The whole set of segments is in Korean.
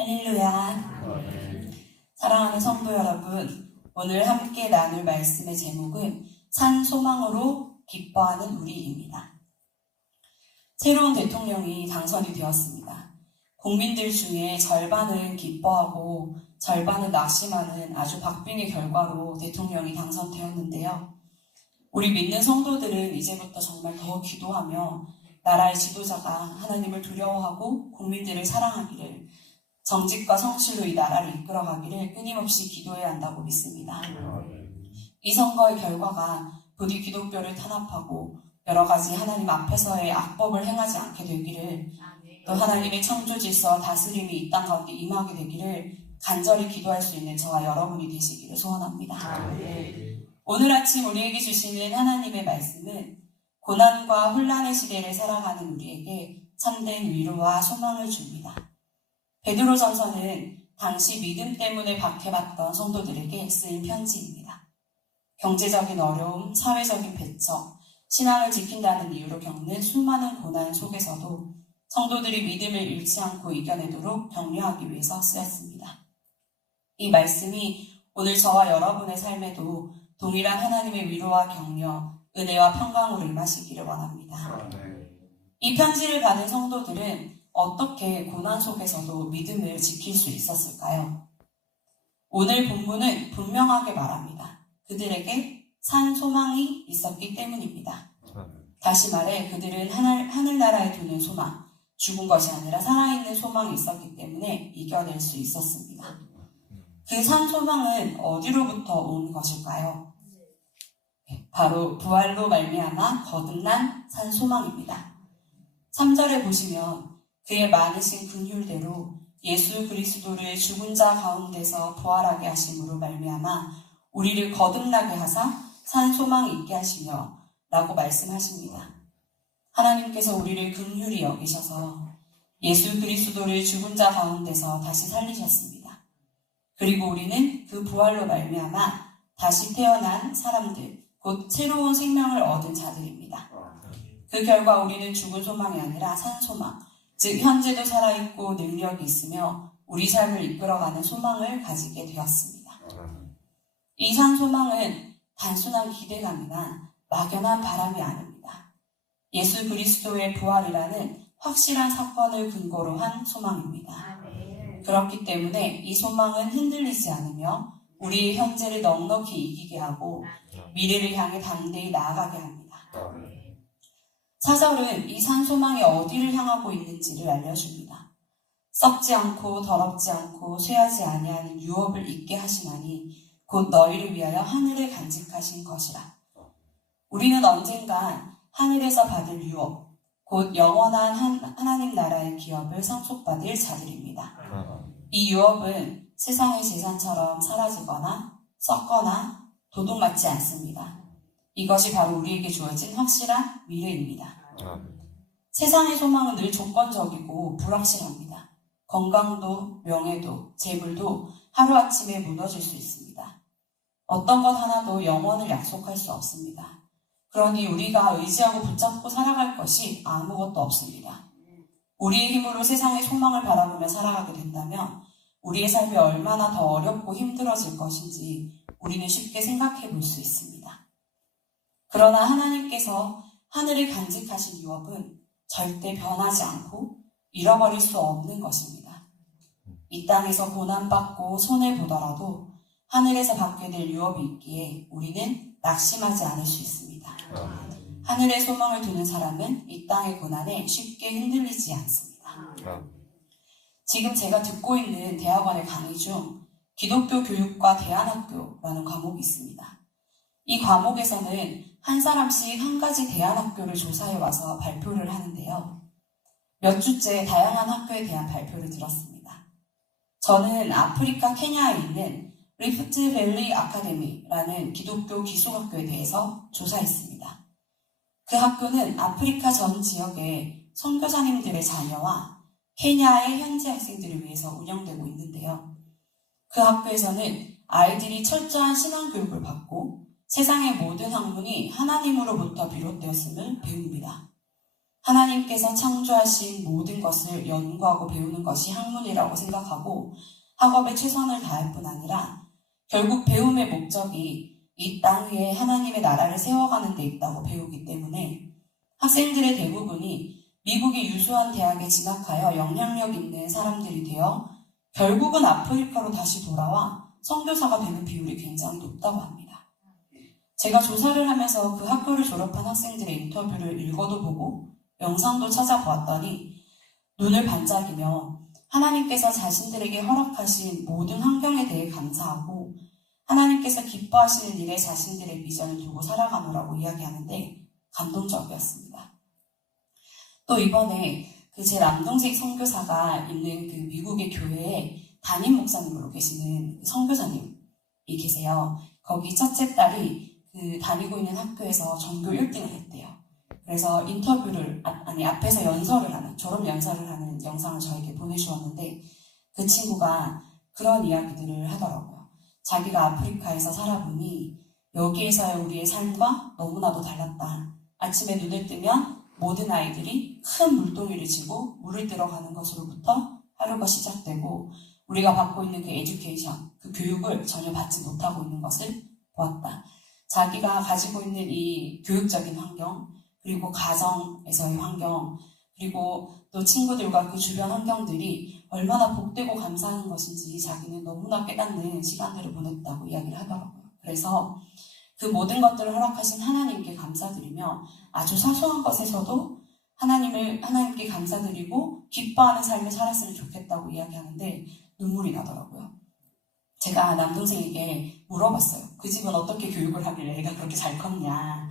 할렐루야. 사랑하는 성도 여러분, 오늘 함께 나눌 말씀의 제목은 산 소망으로 기뻐하는 우리입니다. 새로운 대통령이 당선이 되었습니다. 국민들 중에 절반은 기뻐하고 절반은 낙심하는 아주 박빙의 결과로 대통령이 당선되었는데요. 우리 믿는 성도들은 이제부터 정말 더 기도하며 나라의 지도자가 하나님을 두려워하고 국민들을 사랑하기를, 정직과 성실로 이 나라를 이끌어가기를 끊임없이 기도해야 한다고 믿습니다. 이 선거의 결과가 부디 기독교를 탄압하고 여러 가지 하나님 앞에서의 악법을 행하지 않게 되기를, 또 하나님의 창조 질서 다스림이 이 땅 가운데 임하게 되기를 간절히 기도할 수 있는 저와 여러분이 되시기를 소원합니다. 오늘 아침 우리에게 주시는 하나님의 말씀은 고난과 혼란의 시대를 살아가는 우리에게 참된 위로와 소망을 줍니다. 베드로전서는 당시 믿음 때문에 박해받던 성도들에게 쓰인 편지입니다. 경제적인 어려움, 사회적인 배척, 신앙을 지킨다는 이유로 겪는 수많은 고난 속에서도 성도들이 믿음을 잃지 않고 이겨내도록 격려하기 위해서 쓰였습니다. 이 말씀이 오늘 저와 여러분의 삶에도 동일한 하나님의 위로와 격려, 은혜와 평강으로 임하시기를 원합니다. 이 편지를 받은 성도들은 어떻게 고난 속에서도 믿음을 지킬 수 있었을까요? 오늘 본문은 분명하게 말합니다. 그들에게 산 소망이 있었기 때문입니다. 다시 말해 그들은 하늘나라에 두는 소망, 죽은 것이 아니라 살아있는 소망이 있었기 때문에 이겨낼 수 있었습니다. 그 산 소망은 어디로부터 온 것일까요? 바로 부활로 말미암아 거듭난 산 소망입니다. 3절에 보시면 그의 많으신 긍휼대로 예수 그리스도를 죽은 자 가운데서 부활하게 하심으로 말미암아 우리를 거듭나게 하사 산 소망이 있게 하시며 라고 말씀하십니다. 하나님께서 우리를 긍휼히 여기셔서 예수 그리스도를 죽은 자 가운데서 다시 살리셨습니다. 그리고 우리는 그 부활로 말미암아 다시 태어난 사람들, 곧 새로운 생명을 얻은 자들입니다. 그 결과 우리는 죽은 소망이 아니라 산 소망, 즉 현재도 살아있고 능력이 있으며 우리 삶을 이끌어가는 소망을 가지게 되었습니다. 이 산 소망은 단순한 기대감이나 막연한 바람이 아닙니다. 예수 그리스도의 부활이라는 확실한 사건을 근거로 한 소망입니다. 그렇기 때문에 이 소망은 흔들리지 않으며 우리의 현재를 넉넉히 이기게 하고 미래를 향해 담대히 나아가게 합니다. 4절은 이 산 소망이 어디를 향하고 있는지를 알려줍니다. 썩지 않고 더럽지 않고 쇠하지 아니하는 유업을 잊게 하시나니 곧 너희를 위하여 하늘에 간직하신 것이라. 우리는 언젠간 하늘에서 받을 유업, 곧 영원한 하나님 나라의 기업을 상속받을 자들입니다. 이 유업은 세상의 재산처럼 사라지거나 썩거나 도둑맞지 않습니다. 이것이 바로 우리에게 주어진 확실한 미래입니다. 세상의 소망은 늘 조건적이고 불확실합니다. 건강도, 명예도, 재물도 하루아침에 무너질 수 있습니다. 어떤 것 하나도 영원을 약속할 수 없습니다. 그러니 우리가 의지하고 붙잡고 살아갈 것이 아무것도 없습니다. 우리의 힘으로 세상의 소망을 바라보며 살아가게 된다면 우리의 삶이 얼마나 더 어렵고 힘들어질 것인지 우리는 쉽게 생각해 볼 수 있습니다. 그러나 하나님께서 하늘에 간직하신 유업은 절대 변하지 않고 잃어버릴 수 없는 것입니다. 이 땅에서 고난받고 손해보더라도 하늘에서 받게 될 유업이 있기에 우리는 낙심하지 않을 수 있습니다. 하늘에 소망을 두는 사람은 이 땅의 고난에 쉽게 흔들리지 않습니다. 지금 제가 듣고 있는 대학원의 강의 중 기독교 교육과 대안학교라는 과목이 있습니다. 이 과목에서는 한 사람씩 한 가지 대안학교를 조사해 와서 발표를 하는데요. 몇 주째 다양한 학교에 대한 발표를 들었습니다. 저는 아프리카 케냐에 있는 리프트 밸리 아카데미라는 기독교 기숙학교에 대해서 조사했습니다. 그 학교는 아프리카 전 지역의 선교사님들의 자녀와 케냐의 현지 학생들을 위해서 운영되고 있는데요. 그 학교에서는 아이들이 철저한 신앙교육을 받고 세상의 모든 학문이 하나님으로부터 비롯되었음을 배웁니다. 하나님께서 창조하신 모든 것을 연구하고 배우는 것이 학문이라고 생각하고 학업에 최선을 다할 뿐 아니라 결국 배움의 목적이 이 땅 위에 하나님의 나라를 세워가는 데 있다고 배우기 때문에 학생들의 대부분이 미국의 유수한 대학에 진학하여 영향력 있는 사람들이 되어 결국은 아프리카로 다시 돌아와 선교사가 되는 비율이 굉장히 높다고 합니다. 제가 조사를 하면서 그 학교를 졸업한 학생들의 인터뷰를 읽어도 보고 영상도 찾아보았더니 눈을 반짝이며 하나님께서 자신들에게 허락하신 모든 환경에 대해 감사하고 하나님께서 기뻐하시는 일에 자신들의 비전을 두고 살아가노라고 이야기하는데 감동적이었습니다. 또 이번에 제 남동생 선교사가 있는 그 미국의 교회에 담임 목사님으로 계시는 선교사님이 계세요. 거기 첫째 딸이 다니고 있는 학교에서 전교 1등을 했대요. 그래서 인터뷰를, 앞에서 졸업 연설을 하는 영상을 저에게 보내주었는데 그 친구가 그런 이야기들을 하더라고요. 자기가 아프리카에서 살아보니 여기에서의 우리의 삶과 너무나도 달랐다. 아침에 눈을 뜨면 모든 아이들이 큰 물동이를 지고 물을 들어가는 것으로부터 하루가 시작되고 우리가 받고 있는 그 에듀케이션, 그 교육을 전혀 받지 못하고 있는 것을 보았다. 자기가 가지고 있는 이 교육적인 환경, 그리고 가정에서의 환경, 그리고 또 친구들과 그 주변 환경들이 얼마나 복되고 감사한 것인지 자기는 너무나 깨닫는 시간들을 보냈다고 이야기를 하더라고요. 그래서 그 모든 것들을 허락하신 하나님께 감사드리며 아주 사소한 것에서도 하나님께 감사드리고 기뻐하는 삶을 살았으면 좋겠다고 이야기하는데 눈물이 나더라고요. 제가 남동생에게 물어봤어요. 그 집은 어떻게 교육을 하길래 애가 그렇게 잘 컸냐.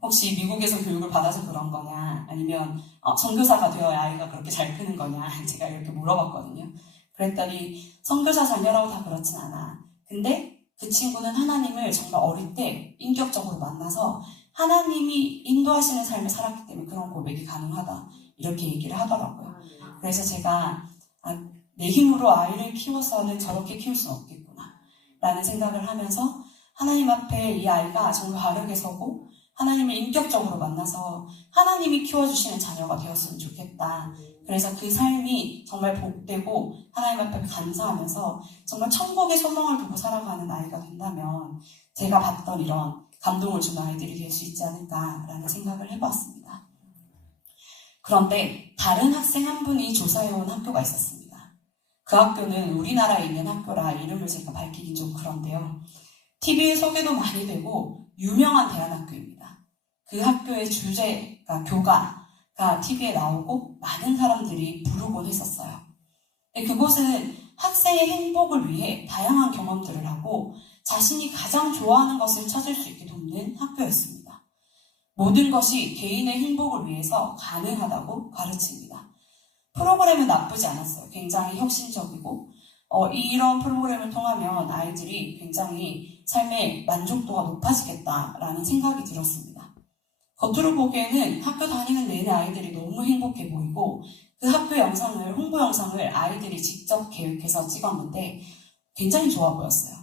혹시 미국에서 교육을 받아서 그런 거냐, 아니면 선교사가 되어야 아이가 그렇게 잘 크는 거냐, 제가 이렇게 물어봤거든요. 그랬더니 선교사 자녀라고 다 그렇진 않아. 근데 그 친구는 하나님을 정말 어릴 때 인격적으로 만나서 하나님이 인도하시는 삶을 살았기 때문에 그런 고백이 가능하다, 이렇게 얘기를 하더라고요. 그래서 제가 내 힘으로 아이를 키워서는 저렇게 키울 수는 없겠구나 라는 생각을 하면서 하나님 앞에 이 아이가 정말 바르게 서고 하나님을 인격적으로 만나서 하나님이 키워주시는 자녀가 되었으면 좋겠다. 그래서 그 삶이 정말 복되고 하나님 앞에 감사하면서 정말 천국의 소망을 두고 살아가는 아이가 된다면 제가 봤던 이런 감동을 주는 아이들이 될 수 있지 않을까라는 생각을 해봤습니다. 그런데 다른 학생 한 분이 조사해온 학교가 있었습니다. 그 학교는 우리나라에 있는 학교라 이름을 제가 밝히긴 좀 그런데요. TV에 소개도 많이 되고 유명한 대안학교입니다. 그 학교의 주제가 교가가 TV에 나오고 많은 사람들이 부르곤 했었어요. 그곳은 학생의 행복을 위해 다양한 경험들을 하고 자신이 가장 좋아하는 것을 찾을 수 있게 돕는 학교였습니다. 모든 것이 개인의 행복을 위해서 가능하다고 가르칩니다. 프로그램은 나쁘지 않았어요. 굉장히 혁신적이고 이런 프로그램을 통하면 아이들이 굉장히 삶의 만족도가 높아지겠다라는 생각이 들었습니다. 겉으로 보기에는 학교 다니는 내내 아이들이 너무 행복해 보이고 그 학교 영상을, 홍보 영상을 아이들이 직접 계획해서 찍었는데 굉장히 좋아 보였어요.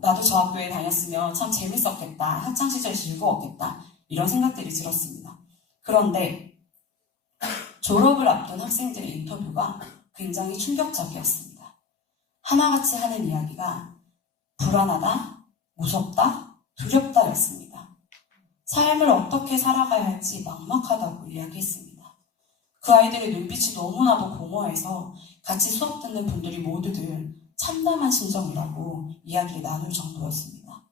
나도 저 학교에 다녔으면 참 재밌었겠다. 학창시절 즐거웠겠다. 이런 생각들이 들었습니다. 그런데 졸업을 앞둔 학생들의 인터뷰가 굉장히 충격적이었습니다. 하나같이 하는 이야기가 불안하다, 무섭다, 두렵다였습니다. 삶을 어떻게 살아가야 할지 막막하다고 이야기했습니다. 그 아이들의 눈빛이 너무나도 공허해서 같이 수업 듣는 분들이 모두들 참담한 심정이라고 이야기를 나눌 정도였습니다.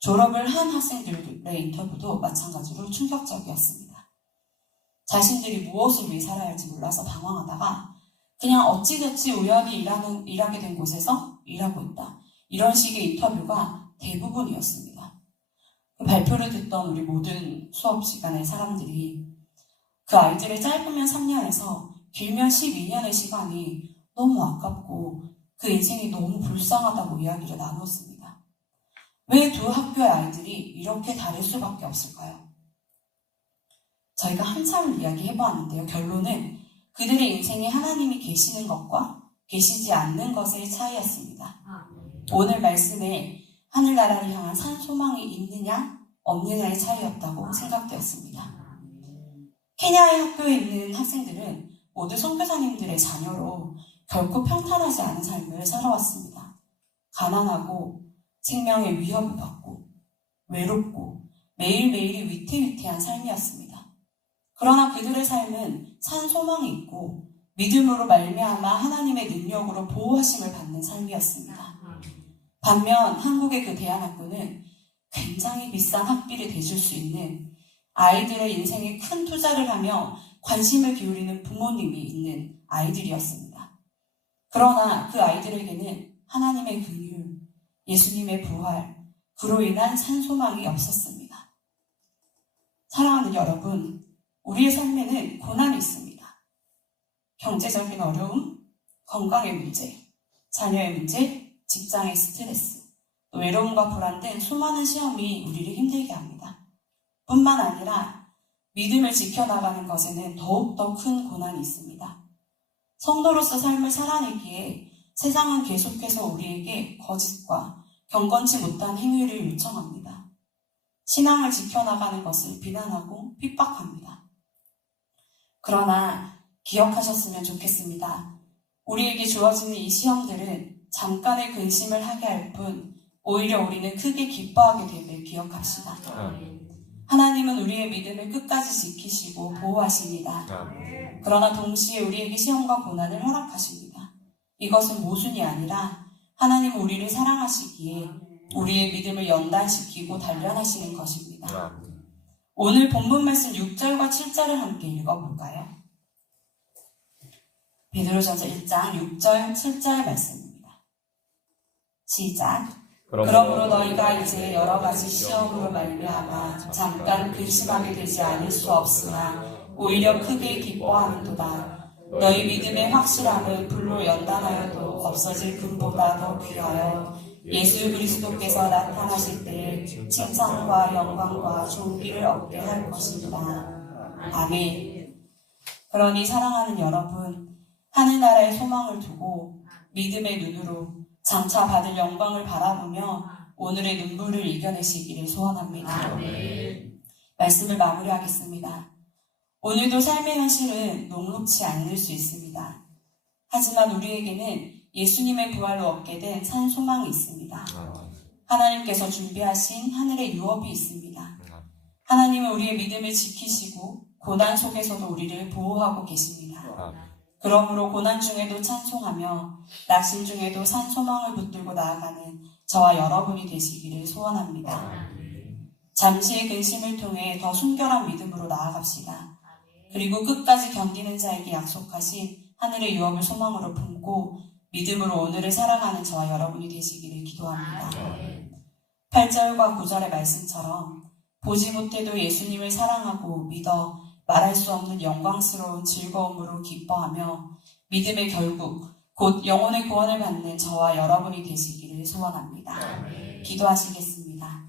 졸업을 한 학생들의 인터뷰도 마찬가지로 충격적이었습니다. 자신들이 무엇을 위해 살아야 할지 몰라서 방황하다가 그냥 어찌저찌 우연히 일하게 된 곳에서 일하고 있다. 이런 식의 인터뷰가 대부분이었습니다. 그 발표를 듣던 우리 모든 수업 시간의 사람들이 그 아이들의 짧으면 3년에서 길면 12년의 시간이 너무 아깝고 그 인생이 너무 불쌍하다고 이야기를 나눴습니다. 왜 두 학교의 아이들이 이렇게 다를 수밖에 없을까요? 저희가 한참을 이야기해보았는데요. 결론은 그들의 인생에 하나님이 계시는 것과 계시지 않는 것의 차이였습니다. 오늘 말씀에 하늘나라를 향한 산 소망이 있느냐 없느냐의 차이였다고 생각되었습니다. 케냐의 학교에 있는 학생들은 모두 선교사님들의 자녀로 결코 평탄하지 않은 삶을 살아왔습니다. 가난하고 생명의 위협을 받고 외롭고 매일매일이 위태위태한 삶이었습니다. 그러나 그들의 삶은 산 소망이 있고 믿음으로 말미암아 하나님의 능력으로 보호하심을 받는 삶이었습니다. 반면 한국의 그 대안학교는 굉장히 비싼 학비를 대줄 수 있는 아이들의 인생에 큰 투자를 하며 관심을 기울이는 부모님이 있는 아이들이었습니다. 그러나 그 아이들에게는 하나님의 긍휼, 예수님의 부활, 그로 인한 산소망이 없었습니다. 사랑하는 여러분, 우리의 삶에는 고난이 있습니다. 경제적인 어려움, 건강의 문제, 자녀의 문제, 직장의 스트레스, 또 외로움과 불안 등 수많은 시험이 우리를 힘들게 합니다. 뿐만 아니라 믿음을 지켜나가는 것에는 더욱더 큰 고난이 있습니다. 성도로서 삶을 살아내기에 세상은 계속해서 우리에게 거짓과 경건치 못한 행위를 요청합니다. 신앙을 지켜나가는 것을 비난하고 핍박합니다. 그러나 기억하셨으면 좋겠습니다. 우리에게 주어지는 이 시험들은 잠깐의 근심을 하게 할 뿐 오히려 우리는 크게 기뻐하게 됨을 기억합시다. 하나님은 우리의 믿음을 끝까지 지키시고 보호하십니다. 그러나 동시에 우리에게 시험과 고난을 허락하십니다. 이것은 모순이 아니라 하나님은 우리를 사랑하시기에 우리의 믿음을 연단시키고 단련하시는 것입니다. 오늘 본문 말씀 6절과 7절을 함께 읽어볼까요? 베드로전서 1장 6절 7절 말씀입니다. 시작. 그러므로 너희가 이제 여러 가지 시험으로 말미암아 잠깐 근심하게 되지 않을 수 없으나 오히려 크게 기뻐하는도다. 너희 믿음의 확실함은 불로 연단하여도 없어질 금보다 더 귀하여 예수 그리스도께서 나타나실 때에 칭찬과 영광과 존귀를 얻게 할 것입니다. 아멘. 그러니 사랑하는 여러분, 하늘나라의 소망을 두고 믿음의 눈으로 장차 받을 영광을 바라보며 오늘의 눈물을 이겨내시기를 소원합니다. 말씀을 마무리하겠습니다. 오늘도 삶의 현실은 녹록치 않을 수 있습니다. 하지만 우리에게는 예수님의 부활로 얻게 된 산 소망이 있습니다. 하나님께서 준비하신 하늘의 유업이 있습니다. 하나님은 우리의 믿음을 지키시고 고난 속에서도 우리를 보호하고 계십니다. 그러므로 고난 중에도 찬송하며 낙심 중에도 산 소망을 붙들고 나아가는 저와 여러분이 되시기를 소원합니다. 잠시의 근심을 통해 더 순결한 믿음으로 나아갑시다. 그리고 끝까지 견디는 자에게 약속하신 하늘의 유업을 소망으로 품고 믿음으로 오늘을 살아가는 저와 여러분이 되시기를 기도합니다. 8절과 9절의 말씀처럼 보지 못해도 예수님을 사랑하고 믿어 말할 수 없는 영광스러운 즐거움으로 기뻐하며 믿음의 결국 곧 영혼의 구원을 받는 저와 여러분이 되시기를 소원합니다. 기도하시겠습니다.